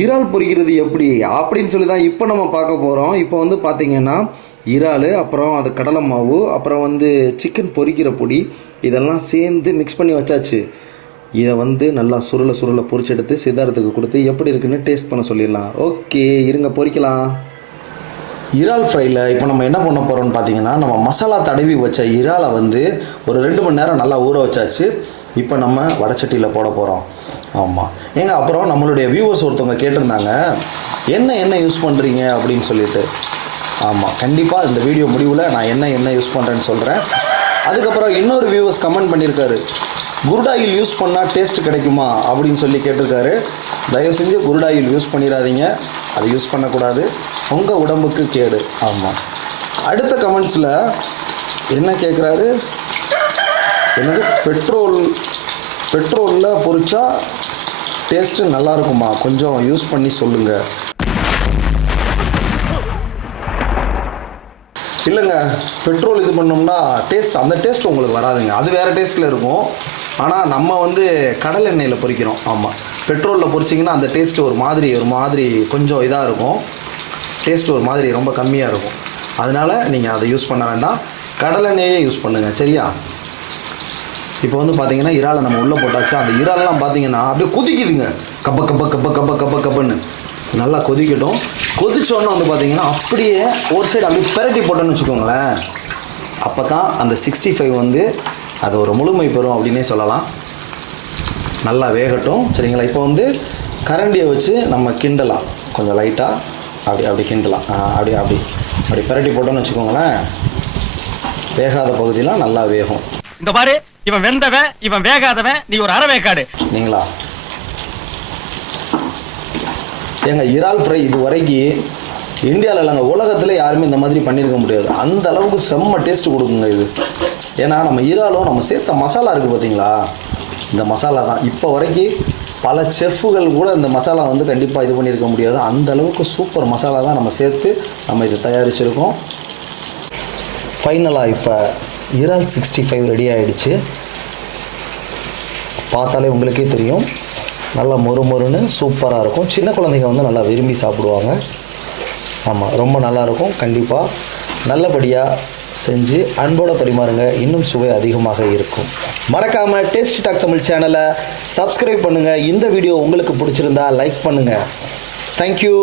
இறால் பொரிக்கிறது எப்படி? அப்படின்னு சொல்லி தான் இப்போ நம்ம பார்க்க போகிறோம் இப்போ வந்து பார்த்திங்கன்னா இறால் அப்புறம் அது கடலை மாவு அப்புறம் வந்து சிக்கன் பொரிக்கிற பொடி இதெல்லாம் சேர்ந்து மிக்ஸ் பண்ணி வச்சாச்சு. இதை வந்து நல்லா சுருளை சுருளை பொரிச்சு எடுத்து சித்தாரத்துக்கு கொடுத்து எப்படி இருக்குன்னு டேஸ்ட் பண்ண சொல்லிடலாம். ஓகே இருங்க பொரிக்கலாம் இறால் ஃப்ரையில் இப்போ நம்ம என்ன பண்ண போகிறோம்னு பார்த்தீங்கன்னா நம்ம மசாலா தடவி வச்ச இறாலை வந்து ஒரு ரெண்டு மணி நேரம் நல்லா ஊற வச்சாச்சு. இப்போ நம்ம வடச்சட்டியில் போட போகிறோம் ஆமாம் ஏங்க அப்புறம் நம்மளுடைய வியூவர்ஸ் ஒருத்தவங்க கேட்டிருந்தாங்க என்ன என்ன யூஸ் பண்ணுறீங்க அப்படின்னு சொல்லிட்டு. ஆமாம் கண்டிப்பாக இந்த வீடியோ முடிவில் நான் என்ன என்ன யூஸ் பண்ணுறேன்னு சொல்கிறேன் அதுக்கப்புறம் இன்னொரு வியூவர்ஸ் கமெண்ட் பண்ணியிருக்காரு குருடாயில் யூஸ் பண்ணால் டேஸ்ட் கிடைக்குமா? அப்படின்னு சொல்லி கேட்டிருக்காரு. தயவு செஞ்சு குருடாயில் யூஸ் பண்ணிடாதீங்க. அதை யூஸ் பண்ணக்கூடாது. உங்கள் உடம்புக்கு கேடு. ஆமாம் அடுத்த கமெண்ட்ஸில் என்ன கேட்குறாரு என்னது பெட்ரோல் பெட்ரோலில் பொறிச்சா டேஸ்ட்டு நல்லா இருக்குமா கொஞ்சம் யூஸ் பண்ணி சொல்லுங்கள் இல்லைங்க பெட்ரோல் இது பண்ணோம்னா டேஸ்ட் அந்த டேஸ்ட் உங்களுக்கு வராதுங்க. அது வேறு டேஸ்ட்டில் இருக்கும். ஆனால் நம்ம வந்து கடல் எண்ணெயில் பொறிக்கிறோம் ஆமாம் பெட்ரோலில் பொரிச்சிங்கன்னா அந்த டேஸ்ட்டு ஒரு மாதிரி ஒரு மாதிரி கொஞ்சம் இதாக இருக்கும். டேஸ்ட் ஒரு மாதிரி ரொம்ப கம்மியாக இருக்கும். அதனால் நீங்கள் அதை யூஸ் பண்ண வேண்டாம். கடலெண்ணெயே யூஸ் பண்ணுங்கள் சரியா? இப்போ வந்து பார்த்தீங்கன்னா இறாலை நம்ம உள்ளே போட்டாச்சு. அந்த இறாலெல்லாம் பார்த்தீங்கன்னா அப்படியே கொதிக்குதுங்க. கப்ப கப்ப கப்ப கப்ப கப்ப கப்பன்னு நல்லா கொதிக்கட்டும். கொதிச்சோடனே வந்து பார்த்தீங்கன்னா அப்படியே ஒரு சைடு அப்படியே பெரட்டி போட்டோன்னு வச்சுக்கோங்களேன். அப்போ தான் அந்த சிக்ஸ்டி ஃபைவ் வந்து அது ஒரு முழுமை பெறும் அப்படின்னே சொல்லலாம். நல்லா வேகட்டும். சரிங்களா? இப்போ வந்து கரண்டியை வச்சு நம்ம கிண்டலாம். கொஞ்சம் லைட்டாக அப்படி அப்படி கிண்டலாம். ஆ, அப்படி அப்படி. அப்படி பெரட்டி போட்டோன்னு வச்சுக்கோங்களேன். வேகாத பகுதியெலாம் நல்லா வேகும். இந்த மாதிரி இவன் வெந்தவன் இவன் வேகாதவன் நீ ஒரு அறவேக்காடு. நீங்களா? ஏங்க இறால் ஃப்ரை இது வரைக்கும் இந்தியாவில் இல்லைங்க உலகத்தில் யாருமே இந்த மாதிரி பண்ணியிருக்க முடியாது. அந்த அளவுக்கு செம்ம டேஸ்ட் கொடுக்குங்க இது. ஏன்னா நம்ம இறாலும் நம்ம சேர்த்த மசாலா இருக்குது பார்த்தீங்களா இந்த மசாலா தான். இப்போ வரைக்கும் பல செஃப்புகள் கூட இந்த மசாலா வந்து கண்டிப்பாக இது பண்ணியிருக்க முடியாது. அந்த அளவுக்கு சூப்பர் மசாலா தான் நம்ம சேர்த்து நம்ம இதை தயாரிச்சிருக்கோம். ஃபைனலாக இப்போ இறால் சிக்ஸ்டி ஃபைவ் ரெடி ஆகிடுச்சு பார்த்தாலே உங்களுக்கே தெரியும். நல்லா மொறு மொறுன்னு சூப்பராக இருக்கும். சின்ன குழந்தைங்க வந்து நல்லா விரும்பி சாப்பிடுவாங்க. ஆமாம் ரொம்ப நல்லா இருக்கும். கண்டிப்பாக நல்லபடியாக செஞ்சு அன்போட பரிமாறுங்க. இன்னும் சுவை அதிகமாக இருக்கும். மறக்காமல் டேஸ்ட் டாக் தமிழ் சேனலை சப்ஸ்கிரைப் பண்ணுங்கள் இந்த வீடியோ உங்களுக்கு பிடிச்சிருந்தா லைக் பண்ணுங்கள் தேங்க்யூ